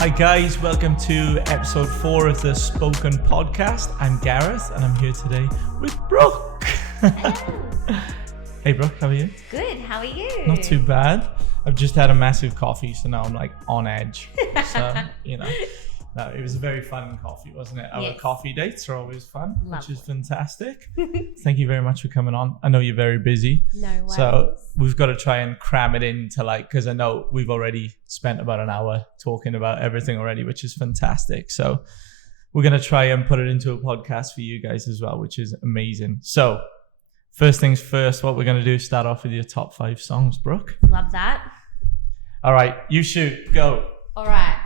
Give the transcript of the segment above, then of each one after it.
Hi guys, welcome to episode 4 of the Spoken Podcast. I'm Gareth and I'm here today with Brooke. Hello. Hey Brooke, how are you? Good, how are you? Not too bad. I've just had a massive coffee, so now I'm like on edge. So, no, it was a very fun coffee, wasn't it? Our Yes. coffee dates are always fun, Lovely. which is fantastic. Thank you very much for coming on. I know you're very busy. No worries. So we've got to try and cram it into because I know we've already spent about an hour talking about everything already, which is fantastic. So we're going to try and put it into a podcast for you guys as well, which is amazing. So first things first, what we're going to do is start off with your top 5 songs, Brooke. Love that. All right, you shoot, go. All right,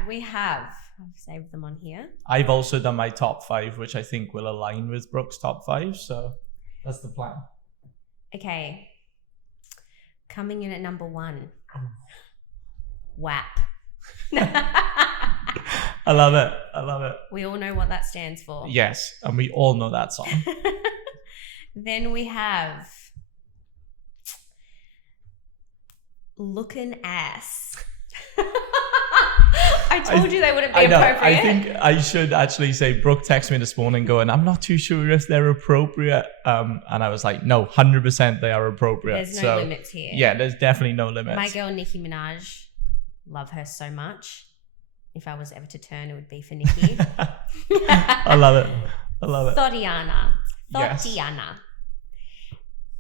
I've saved them on here. I've also done my top 5, which I think will align with Brooke's top 5. So that's the plan. Okay. Coming in at number 1. WAP. I love it. We all know what that stands for. Yes, and we all know that song. Then we have Lookin' Ass. I told you they wouldn't be I know. appropriate. I think I should actually say Brooke texted me this morning going, I'm not too sure if they're appropriate. And I was like, no, 100% they are appropriate. There's no limits here. Yeah, there's definitely no limits. My girl Nicki Minaj, love her so much. If I was ever to turn, it would be for Nicki. I love it. Thotiana. Yes.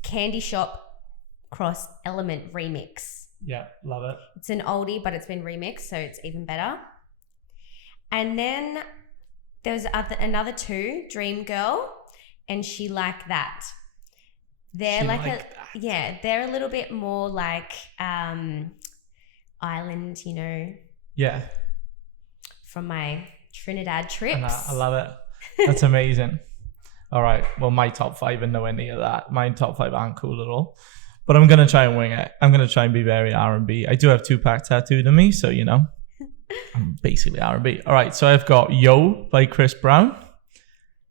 Candy Shop Cross Element Remix. Yeah, love it. It's an oldie, but it's been remixed, so it's even better. And then there's another 2, Dream Girl and She Like That. They're She like Like That. Yeah, they're a little bit more like island, Yeah, from my Trinidad and trips. I love it. That's amazing. All right, well, my top 5 are nowhere near that. My top 5 aren't cool at all. But I'm going to try and wing it. I'm going to try and be very R&B. I do have Tupac tattooed on me, so, I'm basically R&B. All right, so I've got Yo by Chris Brown,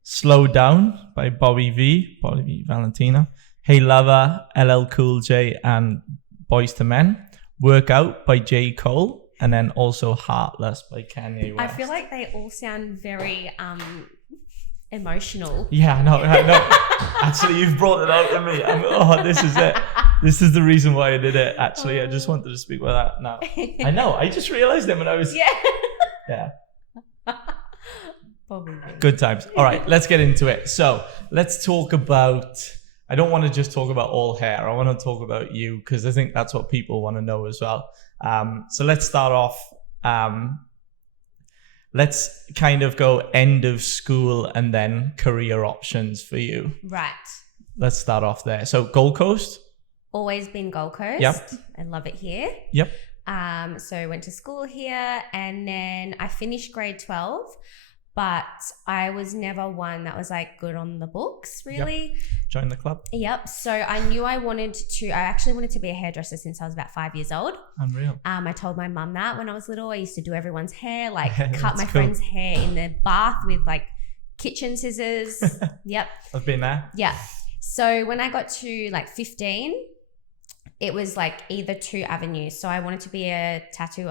Slow Down by Bobby V Valentino, Hey Lover, LL Cool J and Boyz II Men, Workout by J. Cole, and then also Heartless by Kanye West. I feel like they all sound very emotional. Yeah, I know. Actually, you've brought it out to me. This is it. This is the reason why I did it. Actually, I just wanted to speak about that now. I know. I just realized it when I was... Yeah. Probably. Good times. All right, let's get into it. So let's talk about... I don't want to just talk about all hair. I want to talk about you because I think that's what people want to know as well. So let's start off... let's kind of go end of school and then career options for you. Right. Let's start off there. So Gold Coast. Always been Gold Coast. Yep. I love it here. Yep. So I went to school here and then I finished grade 12, but I was never one that was like good on the books really. Yep. Join the club. Yep. So I knew I actually wanted to be a hairdresser since I was about 5 years old. Unreal. I told my mum that when I was little. I used to do everyone's hair, like Yeah, cut my that's friend's hair in the bath with like kitchen scissors. Yep. I've been there. Yeah. So when I got to like 15, it was like either 2 avenues. So I wanted to be a tattoo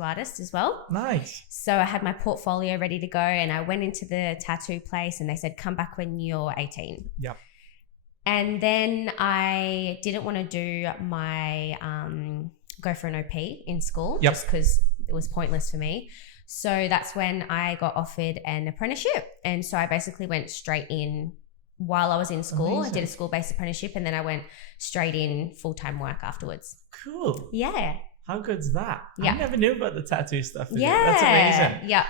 artist as well. Nice. So I had my portfolio ready to go and I went into the tattoo place and they said, come back when you're 18. Yep. And then I didn't want to do my, go for an OP in school. Yep. Just because it was pointless for me. So that's when I got offered an apprenticeship. And so I basically went straight in while I was in school. Amazing. I did a school-based apprenticeship and then I went straight in full-time work afterwards. Cool. Yeah. How good's that? Yeah. I never knew about the tattoo stuff. Yeah. That's amazing. Yeah.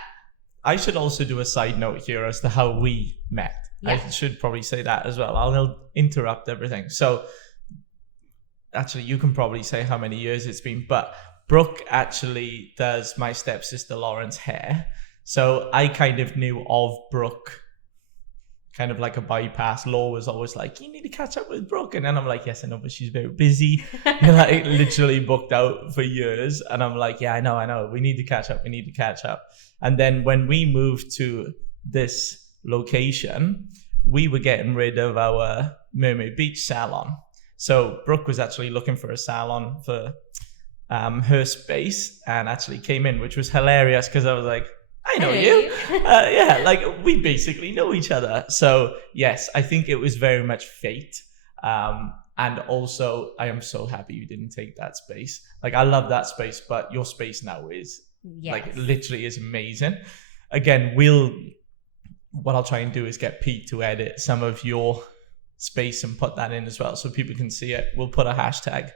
I should also do a side note here as to how we met. Yeah. I should probably say that as well. I'll interrupt everything. So actually, you can probably say how many years it's been, but Brooke actually does my stepsister Lauren's hair. So I kind of knew of Brooke kind of like a bypass. Law was always like, you need to catch up with Brooke. And then I'm like, yes, I know, but she's very busy. And like literally booked out for years. And I'm like, yeah, I know. We need to catch up. And then when we moved to this location, we were getting rid of our Mermaid Beach salon. So Brooke was actually looking for a salon for her space and actually came in, which was hilarious because I was like, I know you. Yeah, like we basically know each other. So yes, I think it was very much fate. And also, I am so happy you didn't take that space. Like, I love that space, but your space now is like literally is amazing. Again, what I'll try and do is get Pete to edit some of your space and put that in as well, so people can see it. We'll put a hashtag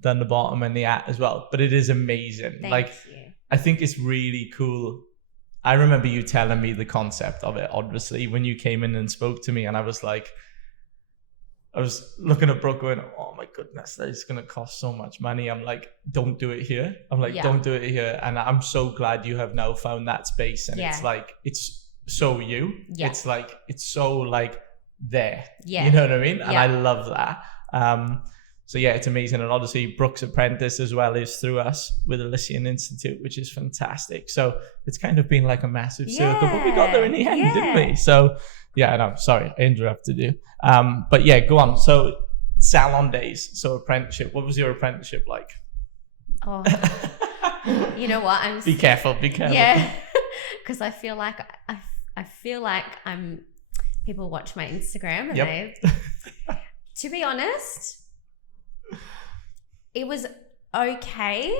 down the bottom and the @ as well. But it is amazing. Thank you. I think it's really cool. I remember you telling me the concept of it, obviously, when you came in and spoke to me, and I was looking at Brooke going, oh my goodness, that is going to cost so much money. I'm like, don't do it here. I'm like, don't do it here. And I'm so glad you have now found that space. And it's like, it's so you. It's like, it's so like there. You know what I mean? And I love that. So yeah, it's amazing. And obviously Brooke's Apprentice as well is through us with Elysian Institute, which is fantastic. So it's kind of been like a massive circle, but we got there in the end, didn't we? So yeah, no, sorry, I interrupted you. But yeah, go on. So salon days, so apprenticeship. What was your apprenticeship like? Oh, you know what? Be careful. Yeah, because I feel like people watch my Instagram and to be honest, it was okay.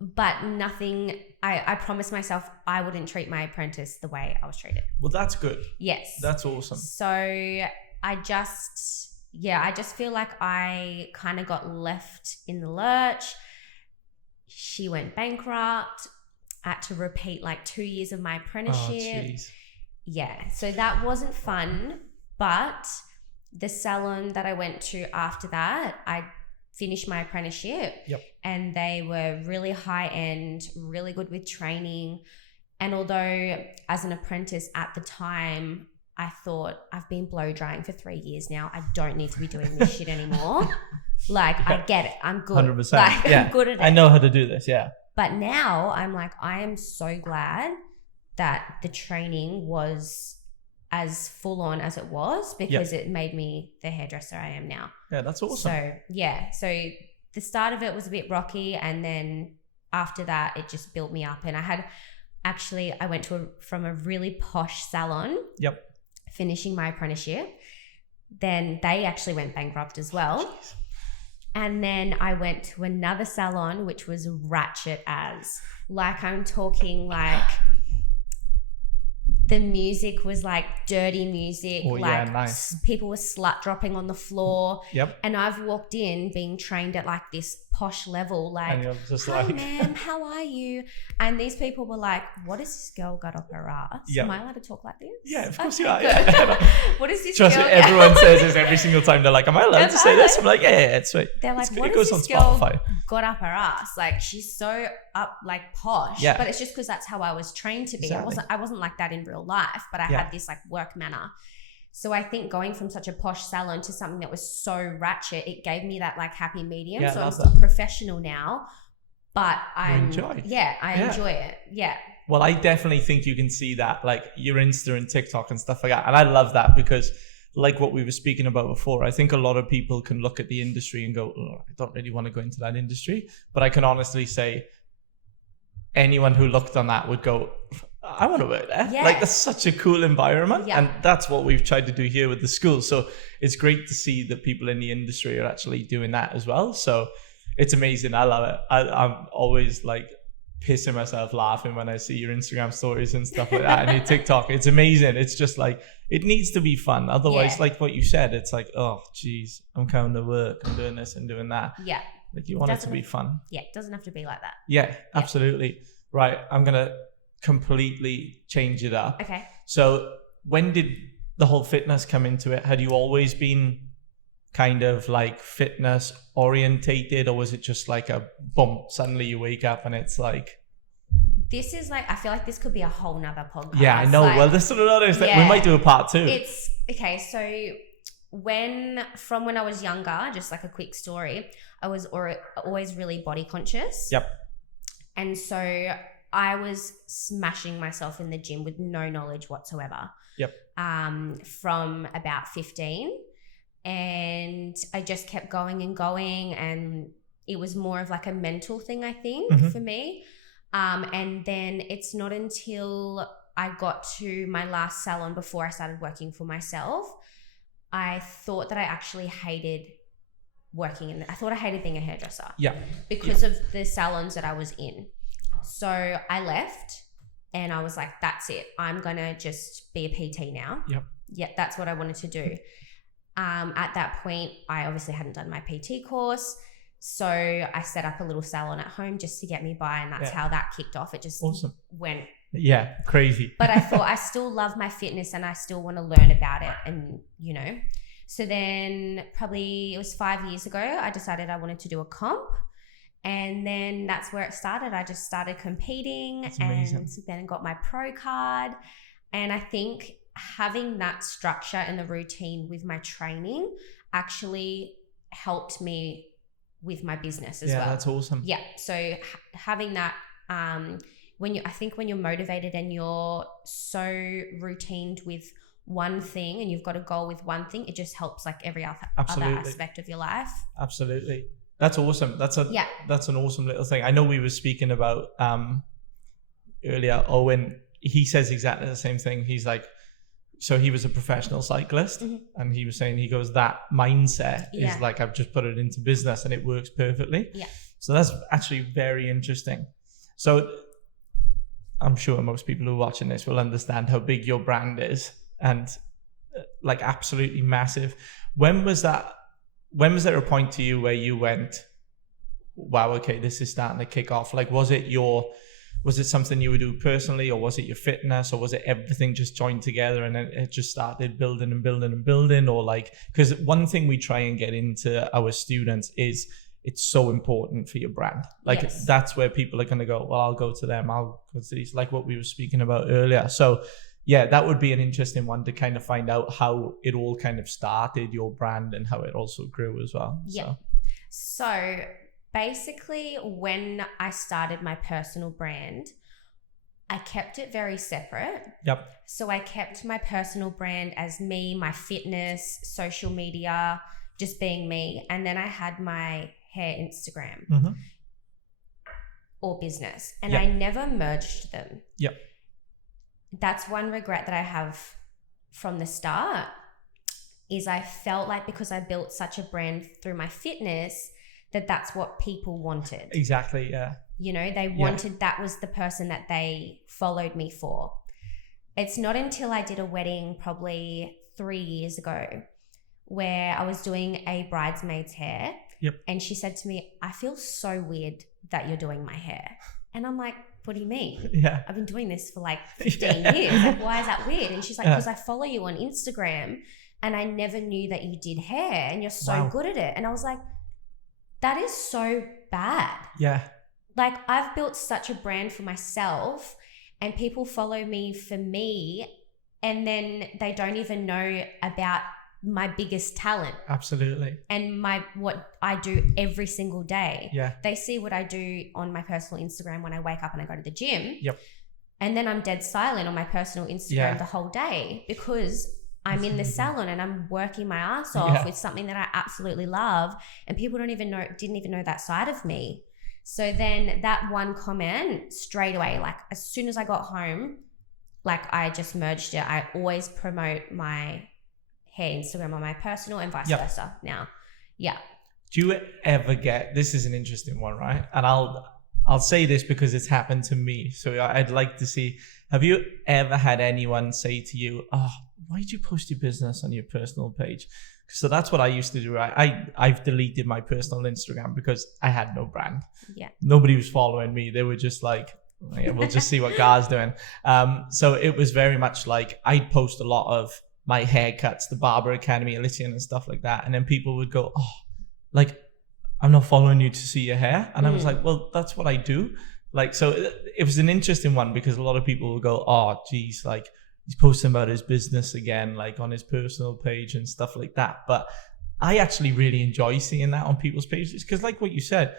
But nothing, I promised myself I wouldn't treat my apprentice the way I was treated. Well, that's good. Yes. That's awesome. So I just feel like I kind of got left in the lurch. She went bankrupt. I had to repeat like 2 years of my apprenticeship. Yeah. So that wasn't fun. But the salon that I went to after that, I finished my apprenticeship and they were really high end, really good with training. And although as an apprentice at the time, I thought I've been blow drying for 3 years now. I don't need to be doing this shit anymore. Like, I get it. I'm good. 100%. Like, I'm good at it. I know how to do this. Yeah. But now I'm like, I am so glad that the training was as full on as it was, because it made me the hairdresser I am now. Yeah, that's awesome. So the start of it was a bit rocky, and then after that it just built me up. And I went from a really posh salon. Finishing my apprenticeship. Then they actually went bankrupt as well. And then I went to another salon, which was ratchet as. Like, I'm talking like the music was like dirty music. People were slut dropping on the floor. And I've walked in being trained at like this posh level, like, and you're just hi ma'am, how are you? And these people were like, what has this girl got up her ass? Am I allowed to talk like this? Yeah, of course you are. Yeah. What is this Trust girl? me, everyone says this every single time. They're like, am I allowed to say this? I'm like, yeah, it's sweet. They're like, what is this girl got up her ass? Like, she's so up, like, posh. But it's just because that's how I was trained to be. Exactly. I wasn't like that in real life, but I had this like work manner. So I think going from such a posh salon to something that was so ratchet, it gave me that like happy medium. So I'm still professional now, but I enjoy it. Yeah. Well, I definitely think you can see that, like your Insta and TikTok and stuff like that. And I love that because, like what we were speaking about before, I think a lot of people can look at the industry and go, oh, I don't really want to go into that industry. But I can honestly say anyone who looked on that would go, I want to work there. Like, that's such a cool environment. And that's what we've tried to do here with the school. So it's great to see that people in the industry are actually doing that as well. So it's amazing. I love it. I'm always like pissing myself laughing when I see your Instagram stories and stuff like that and your TikTok. It's amazing. It's just like, it needs to be fun. Otherwise, like what you said, it's like, oh, geez, I'm coming to work. I'm doing this and doing that. Like, you want it to be fun. It doesn't have to be like that. Absolutely. Right. I'm going to completely change it up. Okay. So when did the whole fitness come into it? Had you always been kind of like fitness orientated, or was it just like a boom, suddenly you wake up and it's like... This is like, I feel like this could be a whole nother podcast. Yeah, I know. Like, well, this is another thing. We might do a part 2. It's okay. So from when I was younger, just like a quick story, I was always really body conscious. And so I was smashing myself in the gym with no knowledge whatsoever. From about 15, and I just kept going and going, and it was more of like a mental thing, I think, for me. And then it's not until I got to my last salon before I started working for myself, I thought that I actually hated I thought I hated being a hairdresser. Yeah. Because of the salons that I was in. So I left and I was like, that's it. I'm going to just be a PT now. Yep. Yeah, that's what I wanted to do. At that point, I obviously hadn't done my PT course. So I set up a little salon at home just to get me by. And that's how that kicked off. It just went. Yeah, crazy. But I thought I still love my fitness and I still want to learn about it. And, you know, so then probably it was 5 years ago, I decided I wanted to do a comp. And then that's where it started. I just started competing and then got my pro card. And I think having that structure and the routine with my training actually helped me with my business as well. Yeah, that's awesome. Yeah. So having that, when you're motivated and you're so routined with one thing and you've got a goal with one thing, it just helps like every other aspect of your life. Absolutely. That's awesome. That's an awesome little thing. I know we were speaking about earlier, Owen, he says exactly the same thing. He's like, so he was a professional cyclist and he was saying, he goes, that mindset is like, I've just put it into business and it works perfectly. Yeah. So that's actually very interesting. So I'm sure most people who are watching this will understand how big your brand is and like absolutely massive. When was there a point to you where you went, wow, okay, this is starting to kick off? Like, was it something you would do personally, or was it your fitness, or was it everything just joined together and it just started building and building and building? Or like, because one thing we try and get into our students is it's so important for your brand. Like that's where people are going to go, well, I'll go to them, I'll go to these, like what we were speaking about earlier. So yeah, that would be an interesting one to kind of find out how it all kind of started, your brand, and how it also grew as well. Yeah. So basically, when I started my personal brand, I kept it very separate. Yep. So I kept my personal brand as me, my fitness, social media, just being me. And then I had my hair Instagram or business. And I never merged them. Yep. That's one regret that I have from the start, is I felt like because I built such a brand through my fitness, that's what people wanted. Exactly, yeah. You know, they wanted, that was the person that they followed me for. It's not until I did a wedding probably 3 years ago where I was doing a bridesmaid's hair. Yep. And she said to me, I feel so weird that you're doing my hair. And I'm like, what do you mean? Yeah. I've been doing this for like 15 years. Like, why is that weird? And she's like, because I follow you on Instagram and I never knew that you did hair and you're so good at it. And I was like, that is so bad. Yeah. Like, I've built such a brand for myself and people follow me for me, and then they don't even know about my biggest talent. Absolutely. And what I do every single day. Yeah. They see what I do on my personal Instagram when I wake up and I go to the gym. Yep. And then I'm dead silent on my personal Instagram the whole day because I'm in the salon and I'm working my ass off with something that I absolutely love, and people didn't even know that side of me. So then that one comment straight away, like as soon as I got home, like I just merged it. I always promote my hair Instagram on my personal and vice versa now. Yeah. Do you ever get, this is an interesting one, right? And I'll say this because it's happened to me. So I'd like to see, have you ever had anyone say to you, oh, why did you post your business on your personal page? So that's what I used to do. I've deleted my personal Instagram because I had no brand. Yeah. Nobody was following me. They were just like, we'll just see what Gar's doing. So it was very much like I'd post a lot of my haircuts, the Barber Academy, Elysian and stuff like that. And then people would go, oh, like, I'm not following you to see your hair. And I was like, well, that's what I do. Like, so it was an interesting one because a lot of people would go, oh, geez, like he's posting about his business again, like on his personal page and stuff like that. But I actually really enjoy seeing that on people's pages because like what you said,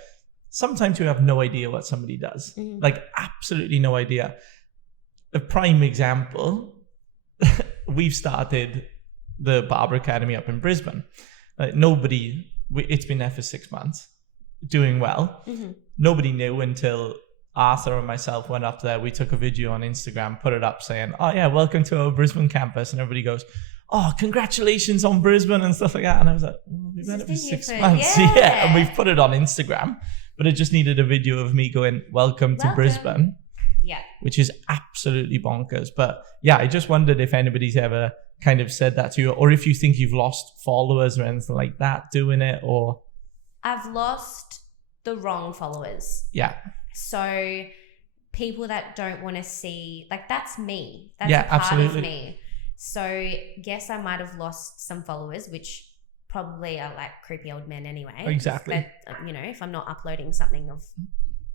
sometimes you have no idea what somebody does. Like absolutely no idea. A prime example, we've started the Barber Academy up in Brisbane. It's been there for 6 months. doing well. Mm-hmm. Nobody knew until Arthur and myself went up there. We took a video on Instagram, put it up saying, oh yeah, welcome to our Brisbane campus. And everybody goes, oh, congratulations on Brisbane and stuff like that. And I was like, well, we've had it for 6 months. Yeah. And we've put it on Instagram, but it just needed a video of me going, welcome to Brisbane. Yeah. Which is absolutely bonkers. But yeah, I just wondered if anybody's ever kind of said that to you, or if you think you've lost followers or anything like that doing it, or... I've lost the wrong followers. Yeah. So people that don't want to see, like, that's me. That's yeah, a part absolutely. of me. So yes, I might have lost some followers, which probably are like creepy old men anyway. Exactly. But, you know, if I'm not uploading something of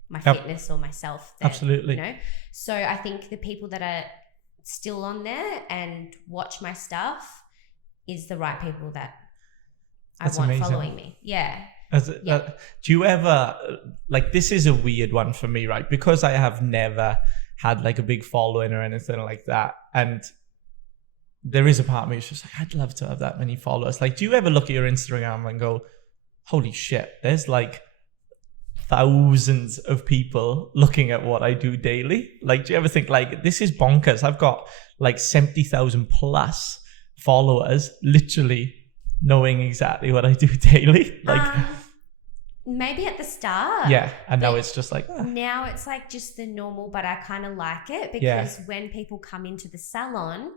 my fitness or myself. Then, absolutely. You know, so I think the people that are still on there and watch my stuff is the right people that I want following me. Yeah. Do you ever, like, this is a weird one for me, right? Because I have never had like a big following or anything like that. And there is a part of me who's just like, I'd love to have that many followers. Like, do you ever look at your Instagram and go, holy shit, there's like thousands of people looking at what I do daily? Like, do you ever think like, this is bonkers? I've got like 70,000 plus followers literally knowing exactly what I do daily. Like, maybe at the start. Yeah. And now it's just like, now it's like just the normal, but I kind of like it because when people come into the salon,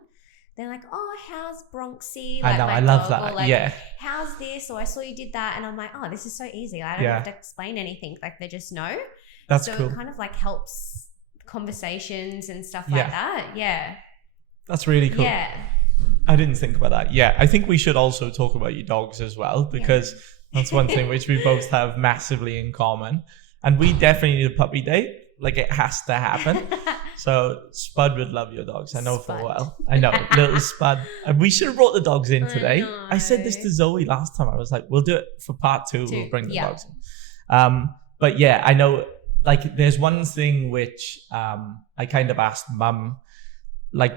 they're like, oh, how's Bronxy? Like, I know, I love that. Like, yeah. How's this? Or I saw you did that. And I'm like, oh, this is so easy. I don't have to explain anything. Like, they just know. That's so cool. It kind of like helps conversations and stuff like that. Yeah. That's really cool. Yeah. I didn't think about that. Yeah. I think we should also talk about your dogs as well, because that's one thing which we both have massively in common. And we definitely need a puppy date. Like, it has to happen. So Spud would love your dogs. I know Spud. For a while. I know. Little Spud. And we should have brought the dogs in today. I said this to Zoe last time. I was like, we'll do it for part 2. We'll bring the dogs in. But yeah, I know, like, there's one thing which I kind of asked Mum, like,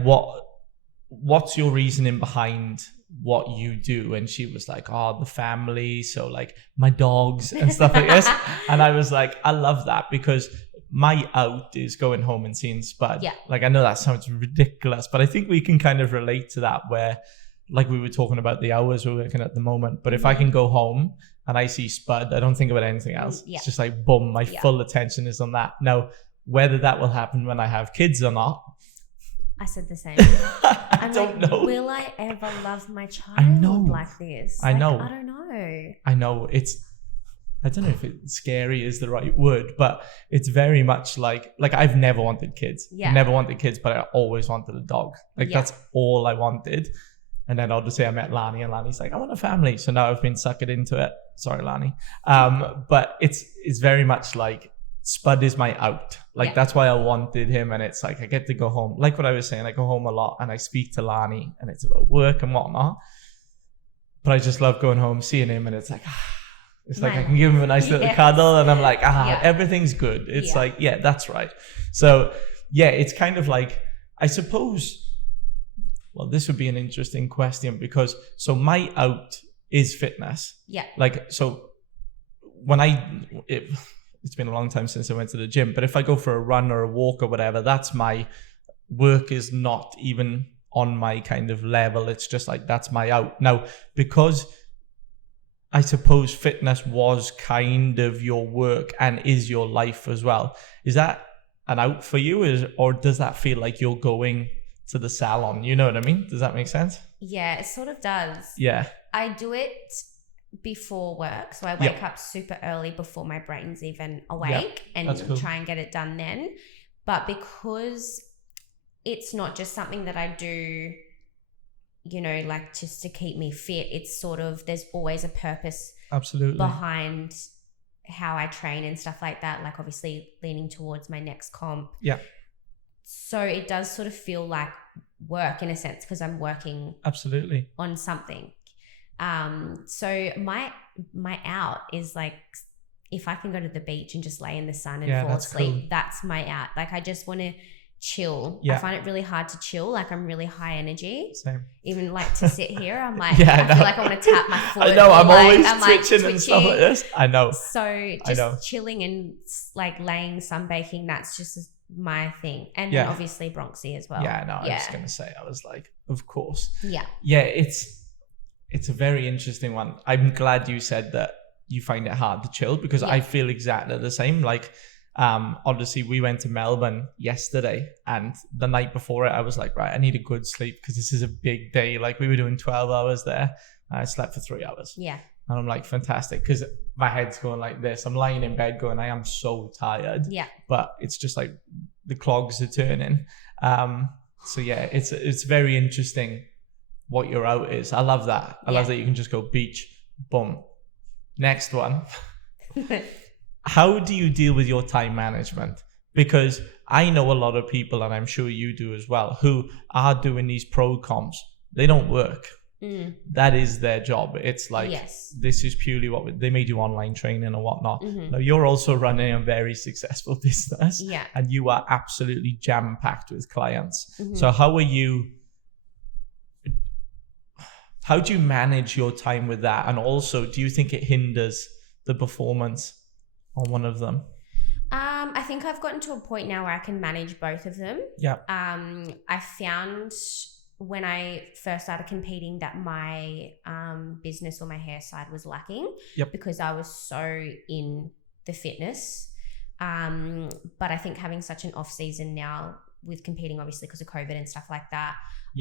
what's your reasoning behind what you do? And she was like, oh, the family, so like my dogs and stuff like this. And I was like, I love that, because my out is going home and seeing Spud. Yeah. Like, I know that sounds ridiculous, but I think we can kind of relate to that, where like we were talking about the hours we're working at the moment, but if I can go home and I see Spud, I don't think about anything else. It's just like, boom, my full attention is on that. Now, whether that will happen when I have kids or not, I said the same. I don't know. Will I ever love my child like this? I know. I don't know. I know. I don't know if scary is the right word, but it's very much like I've never wanted kids. Yeah. Never wanted kids, but I always wanted a dog. Like, that's all I wanted. And then obviously I met Lani, and Lani's like, I want a family. So now I've been suckered into it. Sorry, Lani. But it's very much like, Spud is my out. Like, that's why I wanted him. And it's like, I get to go home. Like what I was saying, I go home a lot and I speak to Lani, and it's about work and whatnot. But I just love going home, seeing him, and it's like, it's like I can give him a nice little cuddle, and I'm like, everything's good. It's like, that's right. So yeah, it's kind of like, I suppose, well, this would be an interesting question, because so my out is fitness. Yeah. Like, so when it's been a long time since I went to the gym, but if I go for a run or a walk or whatever, that's my work, is not even on my kind of level. It's just like, that's my out. Now, because I suppose fitness was kind of your work and is your life as well, is that an out for you, or does that feel like you're going to the salon? You know what I mean? Does that make sense? Yeah, it sort of does. Yeah. I do it before work, so I wake up super early before my brain's even awake and try and get it done then. But because it's not just something that I do, you know, like just to keep me fit, it's sort of, there's always a purpose behind how I train and stuff like that, like obviously leaning towards my next comp. Yeah. So it does sort of feel like work in a sense, because I'm working on something. So my out is like, if I can go to the beach and just lay in the sun and fall asleep, that's my out. Like, I just want to chill. Yeah. I find it really hard to chill. Like I'm really high energy. Same. Even like to sit here, I'm like, Yeah, I feel like I want to tap my foot. I know, I'm like, always I'm like twitching and stuff like this. I know. So just chilling and like laying sunbaking, that's just my thing. And then obviously Bronxy as well. Yeah, no, I was going to say, I was like, of course. Yeah. Yeah, it's a very interesting one. I'm glad you said that you find it hard to chill, because I feel exactly the same. Like, obviously we went to Melbourne yesterday, and the night before it I was like, right, I need a good sleep because this is a big day. Like we were doing 12 hours there. I slept for 3 hours. Yeah. And I'm like, fantastic, because my head's going like this. I'm lying in bed going, I am so tired. Yeah. But it's just like the clogs are turning. So yeah, it's very interesting what your out is. I love that. I love that you can just go beach, boom. Next one. How do you deal with your time management? Because I know a lot of people, and I'm sure you do as well, who are doing these pro comps. They don't work. That is their job. It's like, this is purely what they may do, online training or whatnot. Now you're also running a very successful business, and you are absolutely jam-packed with clients. So how do you manage your time with that? And also, do you think it hinders the performance on one of them? I think I've gotten to a point now where I can manage both of them. Yeah. I found when I first started competing that my business or my hair side was lacking because I was so in the fitness. But I think having such an off season now with competing, obviously because of COVID and stuff like that,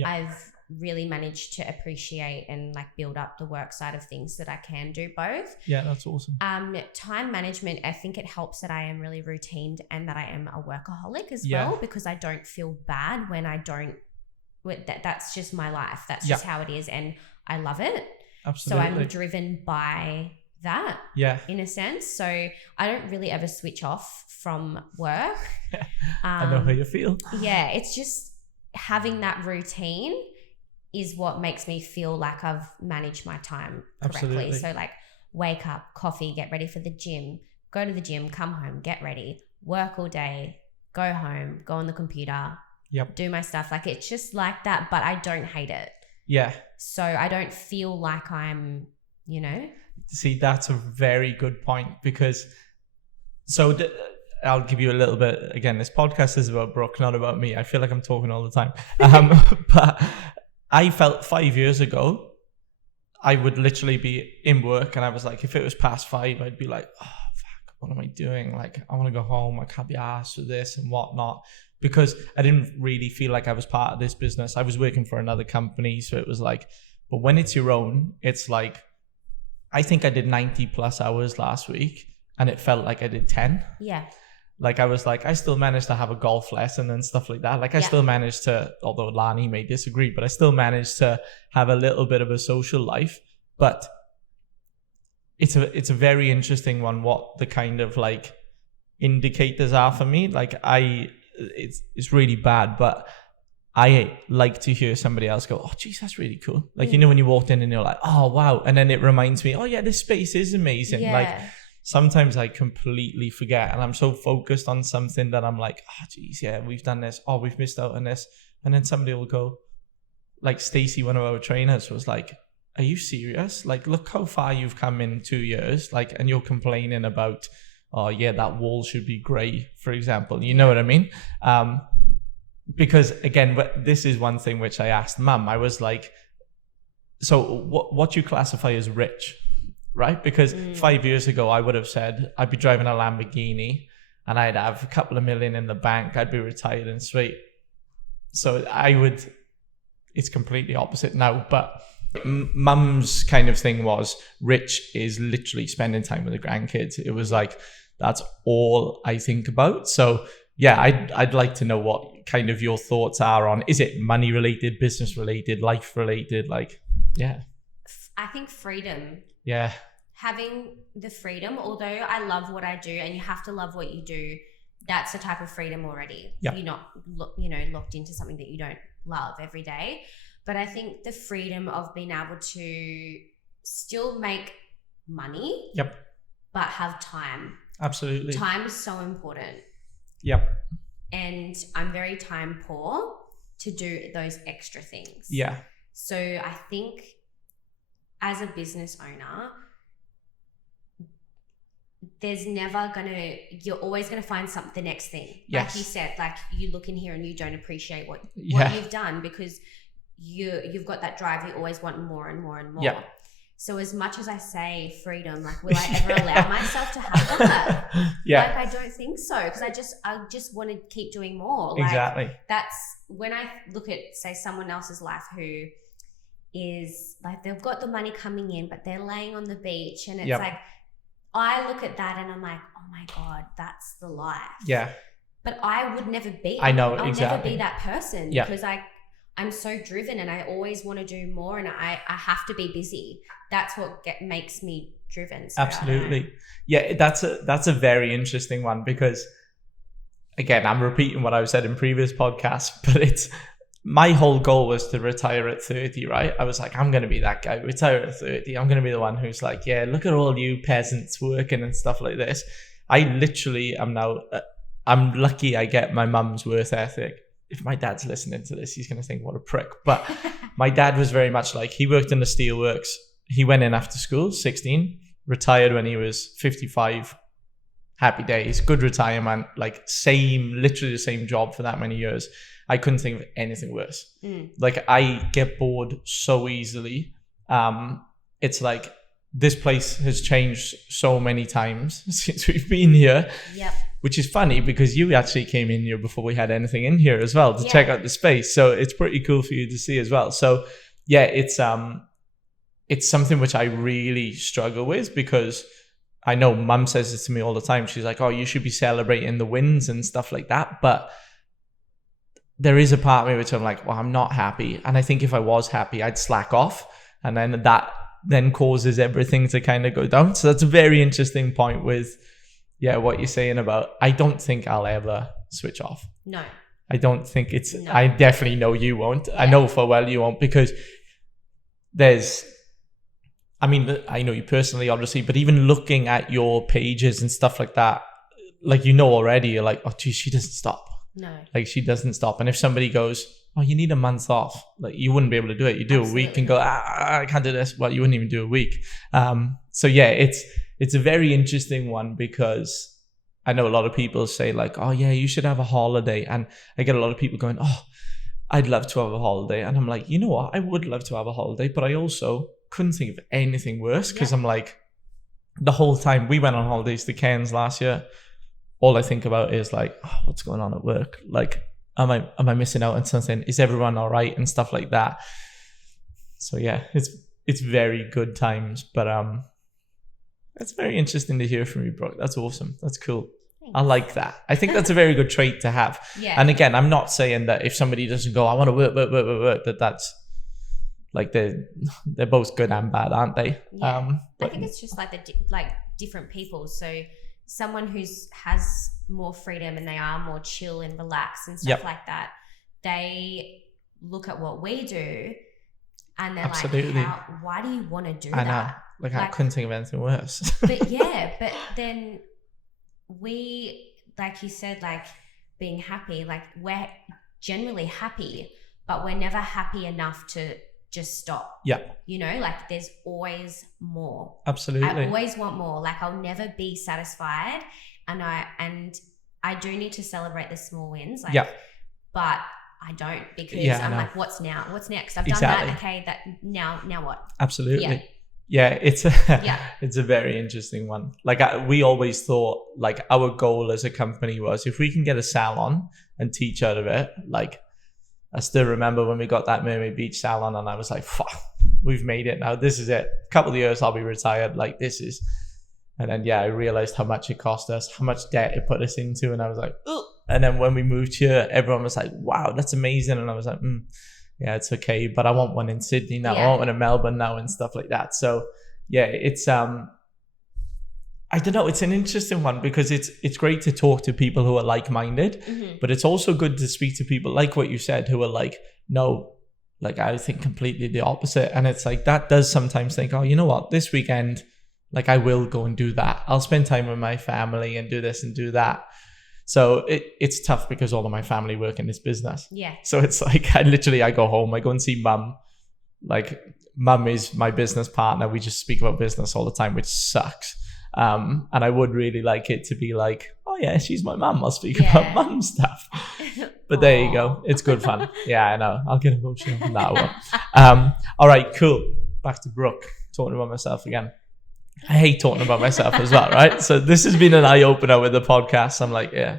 I've really managed to appreciate and like build up the work side of things that I can do both. Yeah, that's awesome. Time management, I think it helps that I am really routined and that I am a workaholic as well, because I don't feel bad when I don't. That's just my life. That's just how it is, and I love it. Absolutely. So I'm driven by that. In a sense. So I don't really ever switch off from work. I know how you feel. Yeah, it's just having that routine is what makes me feel like I've managed my time correctly. Absolutely. So like wake up, coffee, get ready for the gym, go to the gym, come home, get ready, work all day, go home, go on the computer, do my stuff. Like it's just like that, but I don't hate it. Yeah. So I don't feel like I'm, See, that's a very good point, because I'll give you a little bit, again, this podcast is about Brooke, not about me. I feel like I'm talking all the time. But I felt 5 years ago, I would literally be in work and I was like, if it was past 5, I'd be like, oh, fuck, what am I doing? Like, I want to go home. I can't be asked for this and whatnot, because I didn't really feel like I was part of this business. I was working for another company. So it was like, but when it's your own, it's like, I think I did 90 plus hours last week and it felt like I did 10. Yeah. Like I was like, I still managed to have a golf lesson and stuff like that. Like I still managed to, although Lani may disagree, but I still managed to have a little bit of a social life. But it's a very interesting one, what the kind of like indicators are for me. Like it's really bad, but I like to hear somebody else go, oh geez, that's really cool. Like, when you walked in and you're like, oh wow. And then it reminds me, oh yeah, this space is amazing. Yeah. Like sometimes I completely forget and I'm so focused on something that I'm like, oh geez, yeah, we've done this. Oh, we've missed out on this. And then somebody will go, like Stacey, one of our trainers, was like, are you serious? Like, look how far you've come in 2 years. Like, and you're complaining about, oh yeah, that wall should be gray, for example. You know what I mean? Because again, this is one thing which I asked Mum. I was like, so what you classify as rich, right? Because 5 years ago, I would have said I'd be driving a Lamborghini and I'd have a couple of million in the bank. I'd be retired and sweet. So it's completely opposite now. But Mum's kind of thing was rich is literally spending time with the grandkids. It was like, that's all I think about. So yeah, I'd like to know what kind of your thoughts are on, is it money related, business related, life related? Like, yeah. I think freedom. Yeah. Having the freedom, although I love what I do and you have to love what you do, that's a type of freedom already. Yep. You're not, locked into something that you don't love every day. But I think the freedom of being able to still make money. Yep. But have time. Absolutely. Time is so important. Yep. and I'm very time poor to do those extra things. Yeah. So I think as a business owner, you're always gonna find the next thing. Yes. Like you said, like you look in here and you don't appreciate what you've done because you've got that drive. You always want more and more and more. Yeah. So as much as I say freedom, like will I ever allow myself to have that? Yeah. Like I don't think so, because I just want to keep doing more. Like, exactly. That's when I look at, say, someone else's life who is like they've got the money coming in, but they're laying on the beach, and it's like I look at that and I'm like, oh my God, that's the life. Yeah. But I would never be. I know, I'll exactly. never be that person because I'm so driven and I always want to do more, and I have to be busy. That's what makes me driven. So absolutely. Yeah, that's a very interesting one, because again, I'm repeating what I've said in previous podcasts, but it's my whole goal was to retire at 30, right? I was like, I'm going to be that guy, retire at 30. I'm going to be the one who's like, yeah, look at all you peasants working and stuff like this. I literally am now, I'm lucky I get my mum's work ethic. If my dad's listening to this, he's going to think, what a prick. But my dad was very much like, he worked in the steelworks. He went in after school, 16, retired when he was 55. Happy days, good retirement, like literally the same job for that many years. I couldn't think of anything worse. Like I get bored so easily. It's like this place has changed so many times since we've been here. Yep. Which is funny because you actually came in here before we had anything in here as well to check out the space. So it's pretty cool for you to see as well. So yeah, it's something which I really struggle with, because I know mum says this to me all the time. She's like, oh, you should be celebrating the wins and stuff like that. But there is a part of me which I'm like, well, I'm not happy. And I think if I was happy, I'd slack off. And then that then causes everything to kind of go down. So that's a very interesting point with, what you're saying about, I don't think I'll ever switch off. No. I don't think I definitely know you won't. Yeah. I know for well you won't, because I know you personally, obviously, but even looking at your pages and stuff like that, like, already, you're like, oh, geez, she doesn't stop. No. Like, she doesn't stop. And if somebody goes, oh, you need a month off, like, you wouldn't be able to do it. You do Absolutely. A week and go, I can't do this. Well, you wouldn't even do a week. So yeah, it's a very interesting one, because I know a lot of people say like, oh yeah, you should have a holiday. And I get a lot of people going, oh, I'd love to have a holiday. And I'm like, you know what? I would love to have a holiday, but I also couldn't think of anything worse, because I'm like, the whole time we went on holidays to Cairns last year, all I think about is like, oh, what's going on at work? Like, am I missing out on something? Is everyone all right? And stuff like that. So yeah, it's very good times, but it's very interesting to hear from you, Brooke. That's awesome. That's cool. Thanks. I like that. I think that's a very good trait to have. Yeah. And again, I'm not saying that if somebody doesn't go, I want to work, that's like they're both good and bad, aren't they? Yeah. I think it's just like different people. So someone has more freedom and they are more chill and relaxed and stuff like that, they look at what we do and they're Absolutely. Like, why do you want to do that? Like, I couldn't think of anything worse. But then we, like you said, like being happy, like we're generally happy, but we're never happy enough to just stop. Yeah. Like there's always more. Absolutely. I always want more. Like I'll never be satisfied. And I do need to celebrate the small wins. Like, but I don't, because I'm like, what's now? What's next? I've done that. Okay. That now what? Absolutely. Yeah. It's a very interesting one. Like we always thought, like our goal as a company was, if we can get a salon and teach out of it, like, I still remember when we got that Mermaid Beach salon and I was like, fuck, we've made it now. This is it. A couple of years I'll be retired. Like this is, and then I realized how much it cost us, how much debt it put us into. And I was like, ugh. And then when we moved here, everyone was like, wow, that's amazing. And I was like, yeah, it's okay. But I want one in Sydney now. I want one in Melbourne now and stuff like that. So yeah, it's, I don't know. It's an interesting one, because it's great to talk to people who are like-minded, but it's also good to speak to people like what you said, who are like, no, like I think completely the opposite. And it's like, that does sometimes think, oh, you know what, this weekend, like I will go and do that. I'll spend time with my family and do this and do that. So it's tough because all of my family work in this business. Yeah. So it's like I go home, I go and see mum. Like mum is my business partner. We just speak about business all the time, which sucks. And I would really like it to be like, oh yeah, she's my mum. I'll speak about mum stuff. But there you go. It's good fun. Yeah, I know. I'll get emotional on that one. All right, cool. Back to Brooke, talking about myself again. I hate talking about myself as well, right? So this has been an eye-opener with the podcast. I'm like, yeah.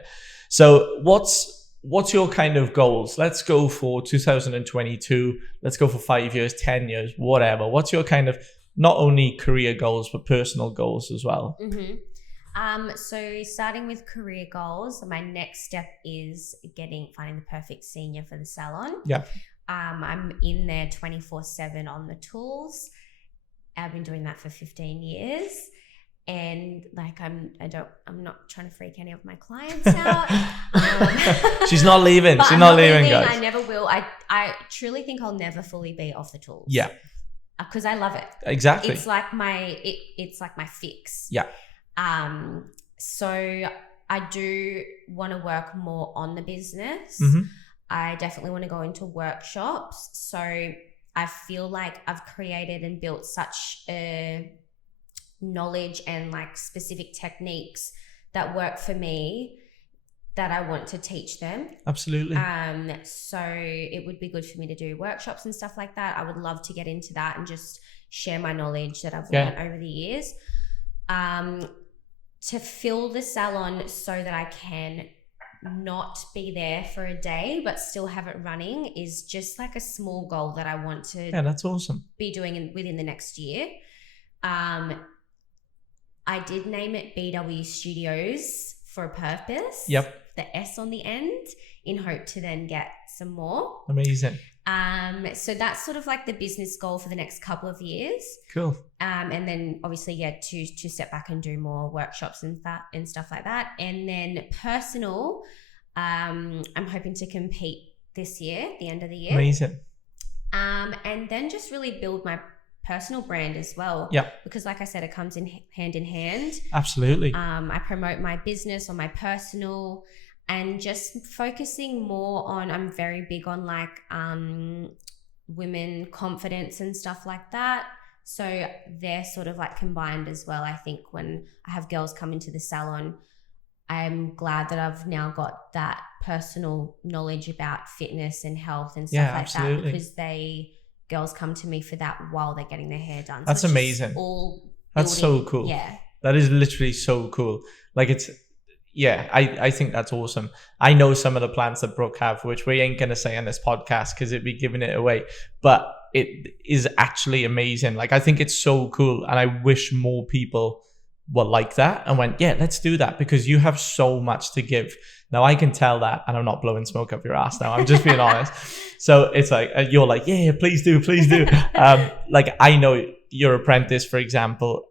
So what's your kind of goals? Let's go for 2022. Let's go for 5 years, 10 years, whatever. What's your kind of not only career goals, but personal goals as well? Mm-hmm. So starting with career goals, my next step is finding the perfect senior for the salon. Yeah. I'm in there 24/7 on the tools. I've been doing that for 15 years. And like, I'm not trying to freak any of my clients out. She's not leaving. She's not leaving, guys. I never will. I truly think I'll never fully be off the tools. Yeah. Because I love it. Exactly. It's like my fix. Yeah. So I do want to work more on the business. Mm-hmm. I definitely want to go into workshops. So I feel like I've created and built such a knowledge and like specific techniques that work for me that I want to teach them. Absolutely. So it would be good for me to do workshops and stuff like that. I would love to get into that and just share my knowledge that I've learned over the years. To fill the salon so that I can not be there for a day but still have it running is just like a small goal that I want to that's awesome. Be doing within the next year. I did name it BW Studios for a purpose. Yep. The S on the end in hope to then get some more. Amazing. So that's sort of like the business goal for the next couple of years. Cool. And then obviously, to step back and do more workshops and stuff like that. And then personal, I'm hoping to compete this year, the end of the year. Amazing. And then just really build my personal brand as well. Yeah. Because like I said, it comes in hand. Absolutely. I promote my business on my personal and just focusing more on, I'm very big on like women confidence and stuff like that. So they're sort of like combined as well. I think when I have girls come into the salon, I'm glad that I've now got that personal knowledge about fitness and health and stuff like that, because girls come to me for that while they're getting their hair done. That's amazing. That's so cool. Yeah. That is literally so cool. Like I think that's awesome. I know some of the plans that Brooke have, which we ain't going to say on this podcast because it'd be giving it away, but it is actually amazing. Like, I think it's so cool. And I wish more people were like that and went, yeah, let's do that, because you have so much to give. Now I can tell that, and I'm not blowing smoke up your ass now. I'm just being honest. So it's like, you're like, yeah, please do. Like, I know your apprentice, for example,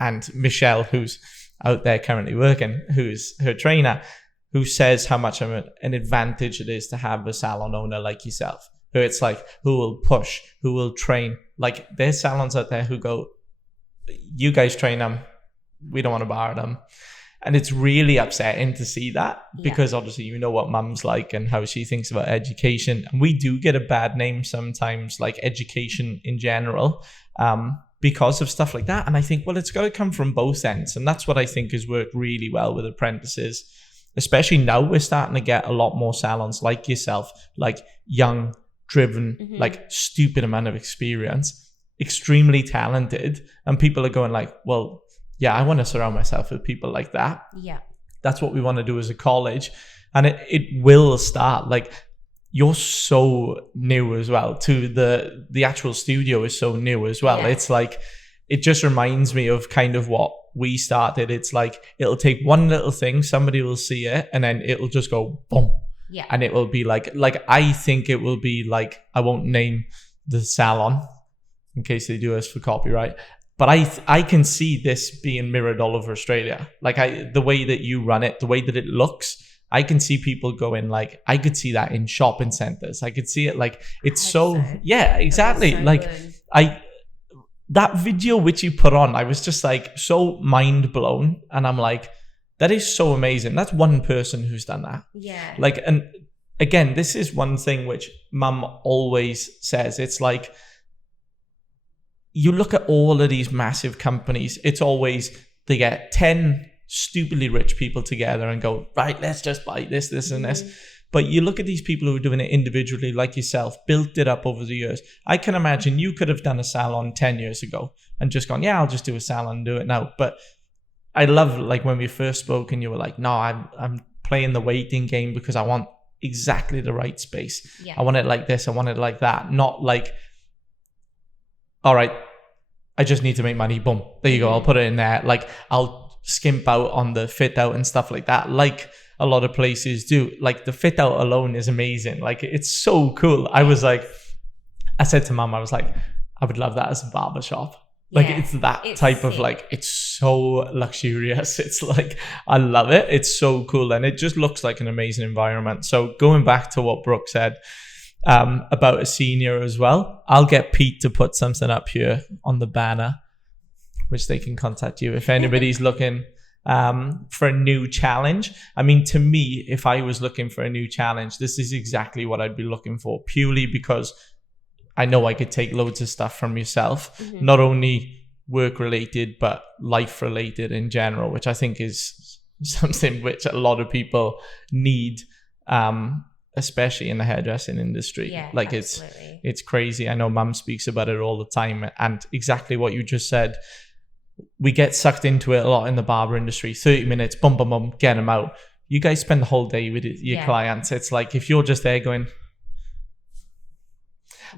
and Michelle, who's out there currently working, who's her trainer, who says how much of an advantage it is to have a salon owner like yourself, who it's like, who will push, who will train. Like, there's salons out there who go, you guys train them, we don't want to borrow them. And it's really upsetting to see that, because obviously you know what mum's like and how she thinks about education. And we do get a bad name sometimes, like education in general, because of stuff like that. And I think, well, it's got to come from both ends. And that's what I think has worked really well with apprentices, especially now we're starting to get a lot more salons like yourself, like young, driven, like stupid amount of experience, extremely talented. And people are going like, well, yeah, I want to surround myself with people like that. Yeah. That's what we want to do as a college. And it will start. Like, you're so new as well to the actual studio is so new as well. Yeah. It's like, it just reminds me of kind of what we started. It's like, it'll take one little thing, somebody will see it, and then it'll just go boom. Yeah. And it will be like I think it will be like, I won't name the salon in case they do us for copyright, but I can see this being mirrored all over Australia. Like, the way that you run it, the way that it looks, I can see people going like, I could see that in shopping centers. I could see it like, it's so yeah, exactly. So like good. That video which you put on, I was just like so mind blown. And I'm like, that is so amazing. That's one person who's done that. Yeah. Like, and again, this is one thing which mum always says. It's like, you look at all of these massive companies, it's always, they get 10 stupidly rich people together and go, right, let's just buy this, this, and this. But you look at these people who are doing it individually, like yourself, built it up over the years. I can imagine you could have done a salon 10 years ago and just gone, yeah, I'll just do a salon and do it now. But I love, like, when we first spoke and you were like, no, I'm playing the waiting game because I want exactly the right space. Yeah. I want it like this, I want it like that. Not like, all right, I just need to make money. Boom, there you go. I'll put it in there. Like, I'll skimp out on the fit out and stuff like that. Like a lot of places do. Like, the fit out alone is amazing. Like, it's so cool. I said to mum, I was like, I would love that as a barber shop. Like, it's that type of, like, it's so luxurious. It's like, I love it. It's so cool. And it just looks like an amazing environment. So going back to what Brooke said about a senior as well, I'll get Pete to put something up here on the banner, which they can contact you if anybody's looking for a new challenge. I mean, to me, if I was looking for a new challenge, this is exactly what I'd be looking for, purely because I know I could take loads of stuff from yourself, not only work related, but life related in general, which I think is something which a lot of people need, especially in the hairdressing industry. Yeah, like, absolutely. it's crazy. I know mum speaks about it all the time, and exactly what you just said. We get sucked into it a lot in the barber industry. 30 minutes, bum, bum, bum, get them out. You guys spend the whole day with your clients. It's like, if you're just there going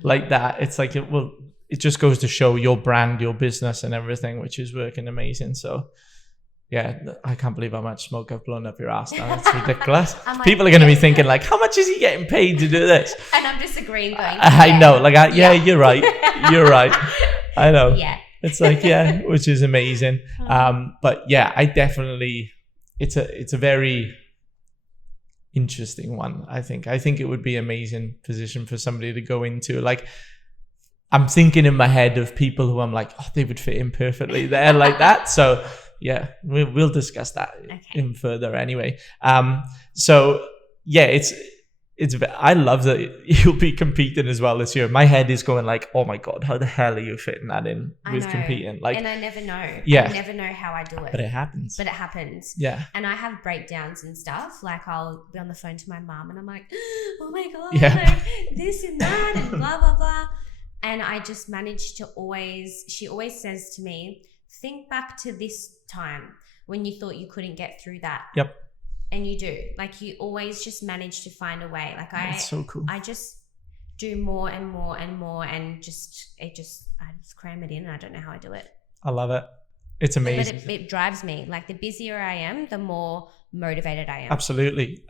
like that, it's like, it just goes to show your brand, your business and everything, which is working amazing. So yeah, I can't believe how much smoke I've blown up your ass now. It's ridiculous. People are going to be thinking like, how much is he getting paid to do this? And I'm disagreeing, going, I know, like, you're right. You're right. I know. Yeah. It's like, which is amazing. But yeah, I definitely, it's a very interesting one. I think it would be an amazing position for somebody to go into. Like, I'm thinking in my head of people who I'm like, oh, they would fit in perfectly there like that. So yeah, we'll discuss that in further anyway. So yeah, it's I love that you'll be competing as well this year. My head is going like, oh my God, how the hell are you fitting that in with competing? Like, and I never know. Yeah. I never know how I do it. But it happens. Yeah. And I have breakdowns and stuff. Like, I'll be on the phone to my mom and I'm like, oh my God, like this and that and blah, blah, blah. And I just manage to she always says to me, think back to this time when you thought you couldn't get through that. Yep. And you do. Like, you always just manage to find a way. Like, That's so cool. I just do more and more and more, and I just cram it in. I don't know how I do it. I love it. It's amazing. But it drives me. Like, the busier I am, the more motivated I am. Absolutely.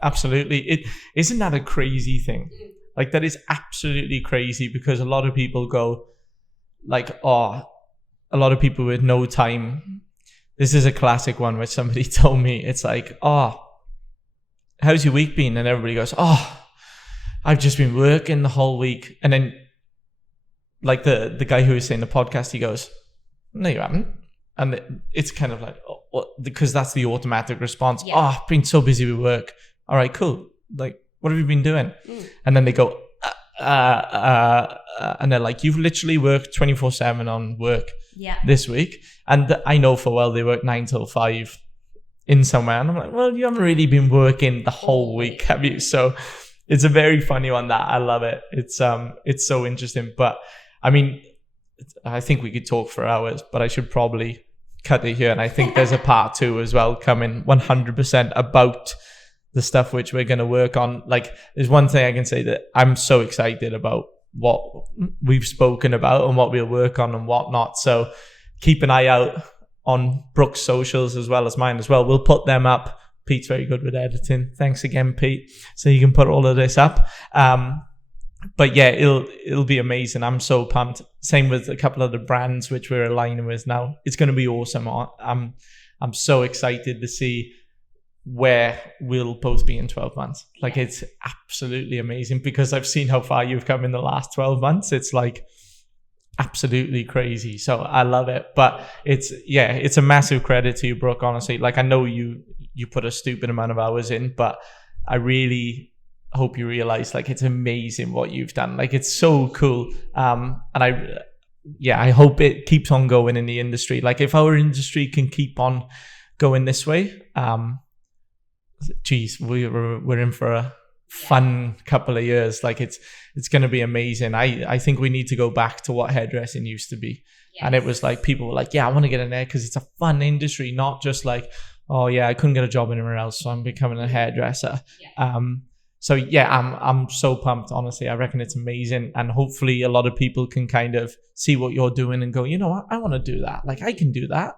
Isn't that a crazy thing? Like, that is absolutely crazy, because a lot of people go like, oh, a lot of people with no time. This is a classic one which somebody told me. It's like, oh, how's your week been? And everybody goes, oh, I've just been working the whole week. And then like the guy who was saying the podcast, he goes, no, you haven't. And it's kind of like, oh, well, because that's the automatic response. Yeah. Oh, I've been so busy with work. All right, cool. Like, what have you been doing? And then they go, and they're like, you've literally worked 24/7 on work this week. And I know for well, they work 9 till 5 in somewhere. And I'm like, well, you haven't really been working the whole week, have you? So it's a very funny one. That I love it. It's so interesting. But I mean, I think we could talk for hours, but I should probably cut it here. And I think there's a part 2 as well coming 100% about the stuff which we're going to work on. Like, there's one thing I can say that I'm so excited about what we've spoken about and what we'll work on and whatnot. So keep an eye out on Brooke's socials as well as mine as well. We'll put them up. Pete's very good with editing. Thanks again, Pete. So you can put all of this up. But yeah, it'll be amazing. I'm so pumped. Same with a couple of the brands which we're aligning with now. It's going to be awesome. I'm so excited to see where we'll both be in 12 months. Like, it's absolutely amazing, because I've seen how far you've come in the last 12 months. It's like, absolutely crazy. So I love it. But it's a massive credit to you, Brooke, honestly. Like, I know you put a stupid amount of hours in, but I really hope you realize, like, it's amazing what you've done. Like, it's so cool. And I hope it keeps on going in the industry. Like, if our industry can keep on going this way, we're in for a fun couple of years. Like, it's going to be amazing. I think we need to go back to what hairdressing used to be. Yes. And it was like, people were like, yeah, I want to get in there because it's a fun industry, not just like, oh yeah, I couldn't get a job anywhere else, so I'm becoming a hairdresser. Yeah. So yeah, I'm so pumped, honestly. I reckon it's amazing. And hopefully a lot of people can kind of see what you're doing and go, you know what, I want to do that. Like, I can do that.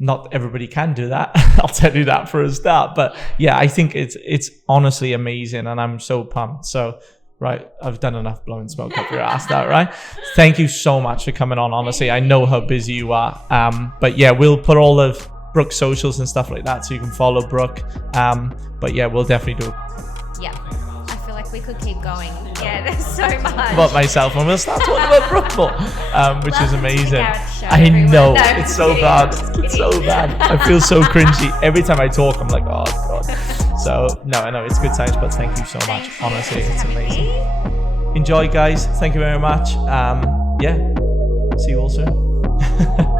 Not everybody can do that. I'll tell you that for a start. But yeah, I think it's honestly amazing, and I'm so pumped. So, right, I've done enough blowing smoke up your ass now, right? Thank you so much for coming on, honestly. I know how busy you are. But yeah, we'll put all of Brooke's socials and stuff like that so you can follow Brooke. But yeah, we'll definitely do it. Yeah, I feel like we could keep going. Yeah, there's so much. About myself, and we'll start talking about Brooke more, which is amazing. I know, it's so bad. It's so bad. I feel so cringy. Every time I talk, I'm like, oh God. So, no, I know, it's good times, but thank you so much. Honestly, it's amazing. Enjoy, guys. Thank you very much. Yeah, see you all soon.